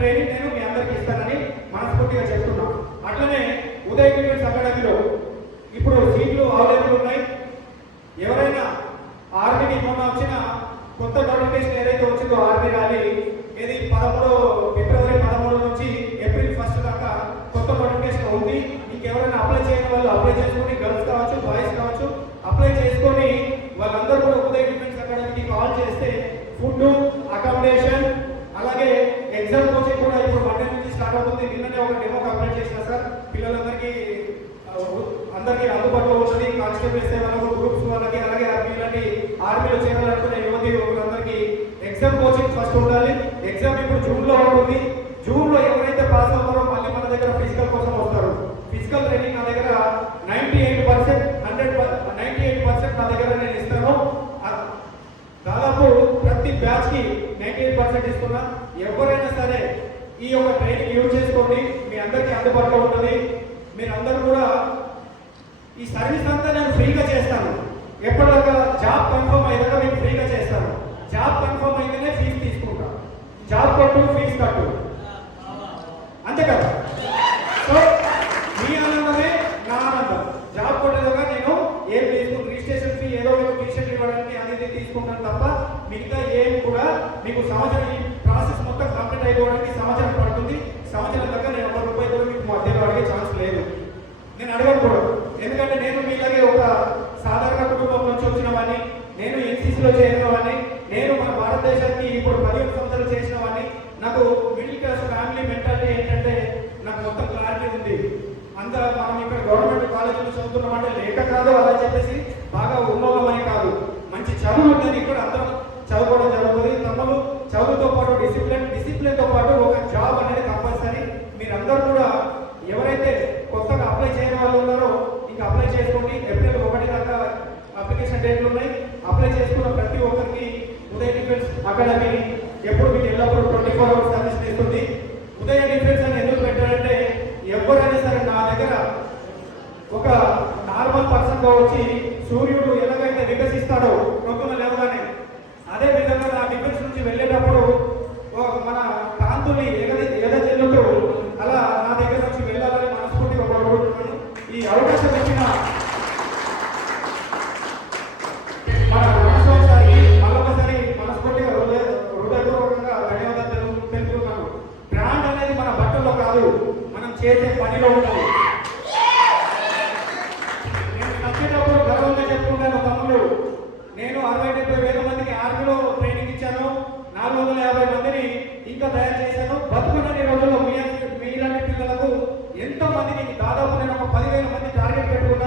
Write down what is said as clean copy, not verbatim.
Training నేను మీ అందరికీ ఇస్తానని మనస్ఫూర్తిగా చెప్తున్నాను. అట్లనే ఉదయ్ డిఫెన్స్ అకాడమీలో ఇప్పుడు సీట్లు అవైలబుల్ ఉన్నాయి. ఎవరైనా ఆర్మీకి మొన్న వచ్చిన కొత్త నోటిఫికేషన్ ఏదైతే వచ్చిందో ఆర్మీ ర్యాలీ ఇది ఫిబ్రవరి 13 నుంచి ఏప్రిల్ 1 దాకా కొత్త నోటిఫికేషన్ ఉంది. ఇంకెవరైనా అప్లై చేయని వాళ్ళు అప్లై చేసుకొని, గర్ల్స్ కావచ్చు బాయ్స్ కావచ్చు అప్లై చేసుకొని వాళ్ళందరూ కూడా ఉదయ్ డిఫెన్స్ అకాడమీకి కాల్ చేస్తే ఫుడ్, అకామిడేషన్, అలాగే ఎగ్జామ్ కోచింగ్ కూడా ఇప్పుడు మండే నుంచి స్టార్ట్ అవుతుంది. నిన్ననే ఒక డెమో కంప్లీట్ చేసిన సార్, పిల్లలందరికీ అందరికీ అందుబాటులో ఉంటుంది. కానిస్టేబుల్ ఎస్ఐ వాళ్ళకు, గ్రూప్స్ వాళ్ళకి, అలాగే ఆర్మీలో చేరాలనుకునే యువకులందరికీ ఎగ్జామ్ కోచింగ్ ఫస్ట్ ఉండాలి. ఎగ్జామ్ ఇప్పుడు జూన్లో ఉంటుంది. జూన్లో ఎవరైతే పాస్ అవుతారో మళ్ళీ మన దగ్గర ఫిజికల్ కోసం వస్తారు. ఫిజికల్ ట్రైనింగ్ నా దగ్గర 98% నా దగ్గర నేను ఇస్తాను. దాదాపు ప్రతి బ్యాచ్ కి 98% ఇస్తున్నా. ఎవరైనా సరే ఈ యొక్క ట్రైనింగ్ యూజ్ చేసుకోండి, మీ అందరికీ అందుబాటులో ఉంటుంది. మీరందరూ కూడా ఈ సర్వీస్ అంతా నేను ఫ్రీగా చేస్తాను. ఎప్పటిదాకా జాబ్ కన్ఫర్మ్ అయ్యాక మీకు ఫ్రీగా చేస్తాను. జాబ్ కన్ఫర్మ్ అయితేనే ఫీజు తీసుకుంటా. జాబ్ కట్టు, ఫీజు కట్టు, అంతే కదా. సో మీ ఆనందమే నా ఆనందం. జాబ్ కొట్టేదాకా నేను ఏం తీసుకుంటాను, రిజిస్ట్రేషన్ ఫీ ఏదో ఒక టీషర్ట్ ఇవ్వడానికి అనేది తీసుకుంటాను తప్ప మిగతా ఏం కూడా మీకు సంవత్సరం ఈ ప్రాసెస్ మొత్తం కంప్లీట్ అయిపోవడానికి సంవత్సరం పడుతుంది. సంవత్సరం దాకా నేను ₹1 కూడా మీకు మధ్యలో అడిగే ఛాన్స్ లేదు. నేను అడగను కూడా. ఎందుకంటే నేను మీలాగే ఒక సాధారణ కుటుంబం నుంచి వచ్చిన వాడిని, నేను ఎన్సీసీలో చేరిన వాడిని, నేను మన భారతదేశానికి ఇప్పుడు 15 సంవత్సరాలు చేసిన వాడిని. నాకు మిడిల్ క్లాస్ ఫ్యామిలీ మెంటాలిటీ ఏంటంటే నాకు మొత్తం క్లారిటీ ఉంది. అంత మనం ఇక్కడ గవర్నమెంట్ కాలేజీలో చదువుతున్నామంటే లేక కాదు, అలా చెప్పేసి బాగా ఉన్నోళ్ళమని కాదు. మంచి చదువు ఉందని ఇక్కడ అందరం చదువుకోవడం జరుగుతుంది. తమ్ముడు చదువుతో పాటు డిసిప్లిన్తో పాటు ఒక జాబ్ అనేది కంపల్సరీ. మీరందరూ కూడా ఎవరైతే కొత్తగా అప్లై చేయని వాళ్ళు ఉన్నారో ఇంకా అప్లై చేసుకోండి. ఏప్రిల్ 1 దాకా అప్లికేషన్ డేట్లు ఉన్నాయి. అప్లై చేసుకున్న ప్రతి ఒక్కరికి ఉదయ్ డిఫెన్స్ అకాడమీ ఎప్పుడు మీకు ఎల్లప్పుడూ 24 అవర్స్ సర్వీస్ ఇస్తుంది. ఉదయ్ డిఫెన్స్ అని ఎందుకు పెట్టారంటే ఎవరైనా సరే నా దగ్గర ఒక నార్మల్ పర్సన్గా వచ్చి సూర్యుడు ఎలాగైతే వికసిస్తాడో పొద్దున లేవగానే, అదే విధంగా నా డిఫెన్స్ నుంచి వెళ్ళేటప్పుడు మన కాంతుల్ని ఎదజల్లుతూ అలా నా దగ్గర నుంచి వెళ్ళాలని మనస్ఫూర్తిగా కోరుకుంటున్నాను. ఈ అవకాశం ఇచ్చిన మన రామస్వామి గారికి మళ్ళొకసారి మనస్ఫూర్తిగా హృదయపూర్వకంగా ధన్యవాదాలు తెలుపుతున్నాను. బ్రాండ్ అనేది మన బట్టల్లో కాదు, మనం చేసే పనిలో ఉంటుంది. నేను నచ్చేటప్పుడు గర్వంగా చెప్పుకుంటాను, తమ్ముడు నేను 60-70 వేల మందికి ఆర్మీలో ట్రైనింగ్ ఇచ్చాను. 450 మందిని ఇంకా తయారు చేశాను. బతుకున్నన్ని రోజుల్లో మీలాంటి పిల్లలకు ఎంతో మందికి దాదాపు నేను ఒక 10,000 మంది టార్గెట్ పెట్టుకున్నాను.